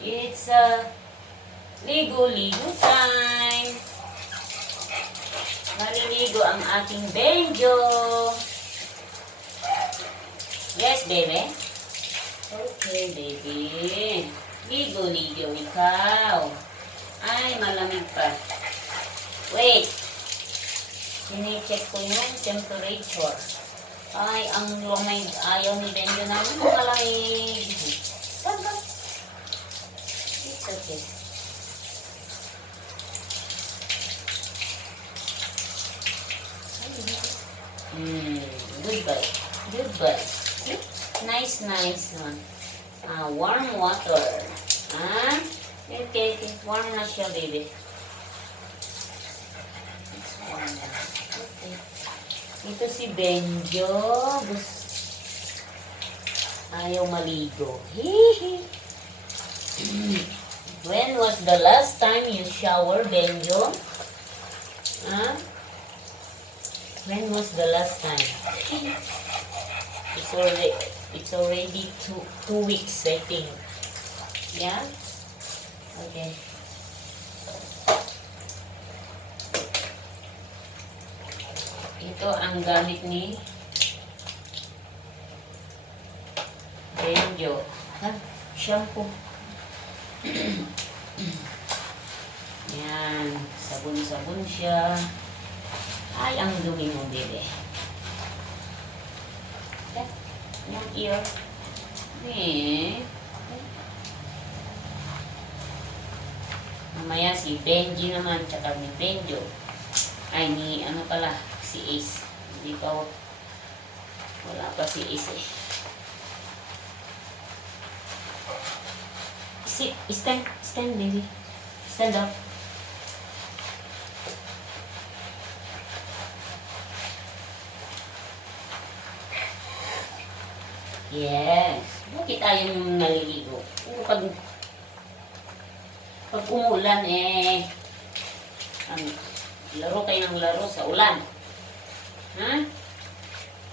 It's ligo-ligo time. Maliligo ang ating Benjo. Yes, baby? Okay, baby. Ligo-ligo ikaw. Ay, malamig pa. Wait. Sine-check ko yung temperature. Ay, ang lumay, ayaw ni Benjo namin malamig. Come. It's okay. Good boy. Good boy. See? Nice one. Warm water. Okay. Warm na siya, baby. It's warm na. Okay. Ito si Benjo. Ayaw maligo. When was the last time you shower, Benjo? When was the last time? It's already two weeks, I think. Yeah? Okay. Ito ang gamit ni Benjo. Shampoo. Yan. Sabon-sabon siya. Ay, ang dumi mo, bebe. Yung ear. Mamaya si Benji naman, tsaka ni Benjo. Ay, ano pala, si Ace. Hindi pa, wala pa si Ace eh. Stand, baby. Stand up. Yes. Bakit ayaw yung naliligo? Pag umulan laro kayo ng laro sa ulan.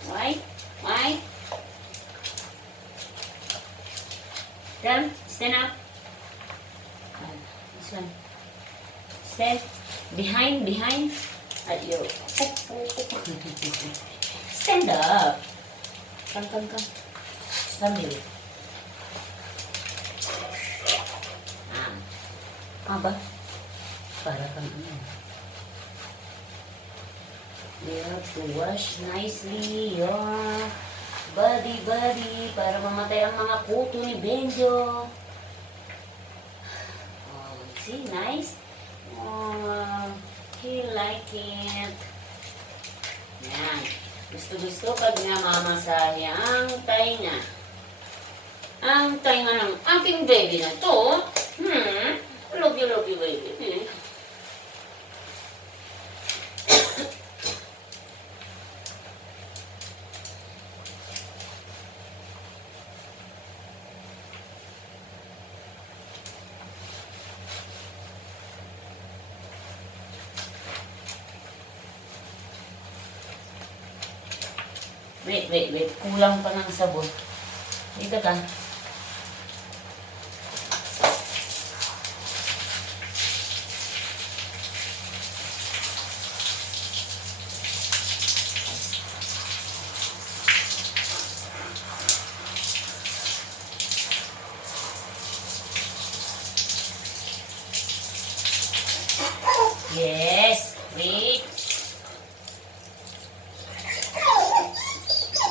Why? Stand up. This one. Stand. Behind. Ayaw. Stand up. Come. Sambil. Apa? Para kang ano. You have to wash nicely your body para mamatay ang mga kuto ni Benjo. Oh, see, nice. Oh, he like it. Yan. Gusto pag namamasahe ang tainga. Ang tainga ng aking baby na to. Love you, baby. Wait. Kulang pa ng sabon. Dito ka. Yes. Wait.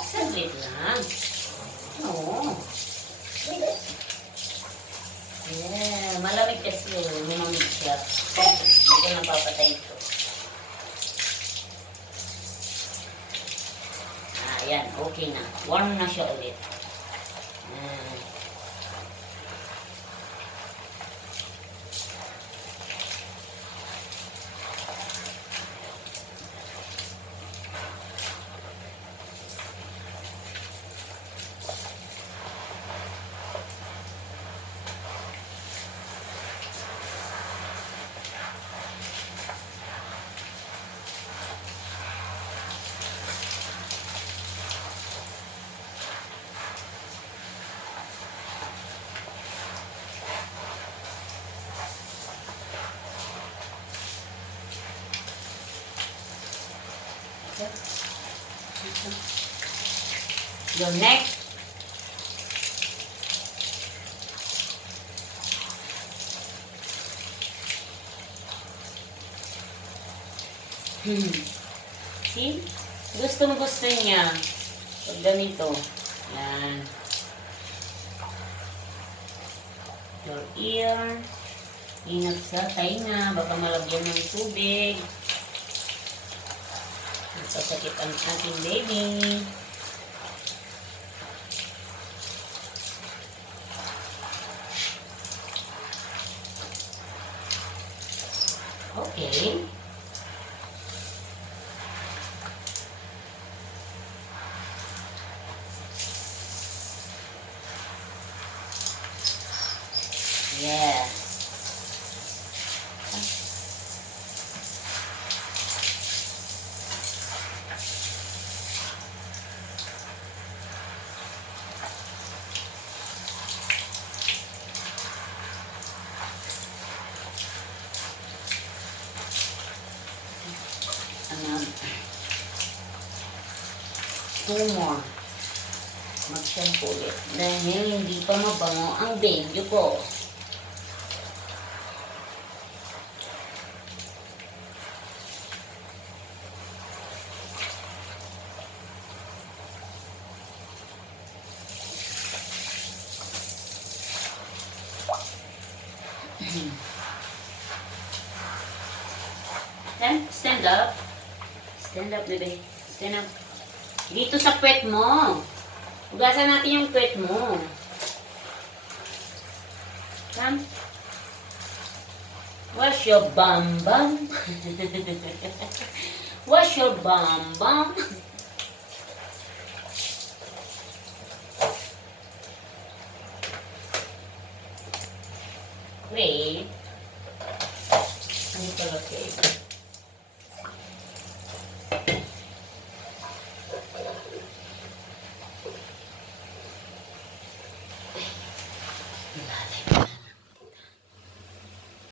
Saglit lang. Oo. Yeah. Malamig kasi yun. Lumamig siya. Hindi ko napapatay ito. Ayan. Okay na. Warm na siya ulit. Your neck. See? Gusto niya. Pag ganito. Yan. Your ear. Ingat sa tainga. Baka malagyan ng tubig. Nasasakit ang ating baby. Okay. Yes. Two more. Mag-shampoo ulit. Dahil hindi pa mabango ang benjo ko. Then, stand up. Stand up, bebe. Stand up. Dito sa puwet mo. Hugasan natin yung puwet mo. Come. Wash your bum bum. Wash your bum bum. Wait. Ano pala kayo?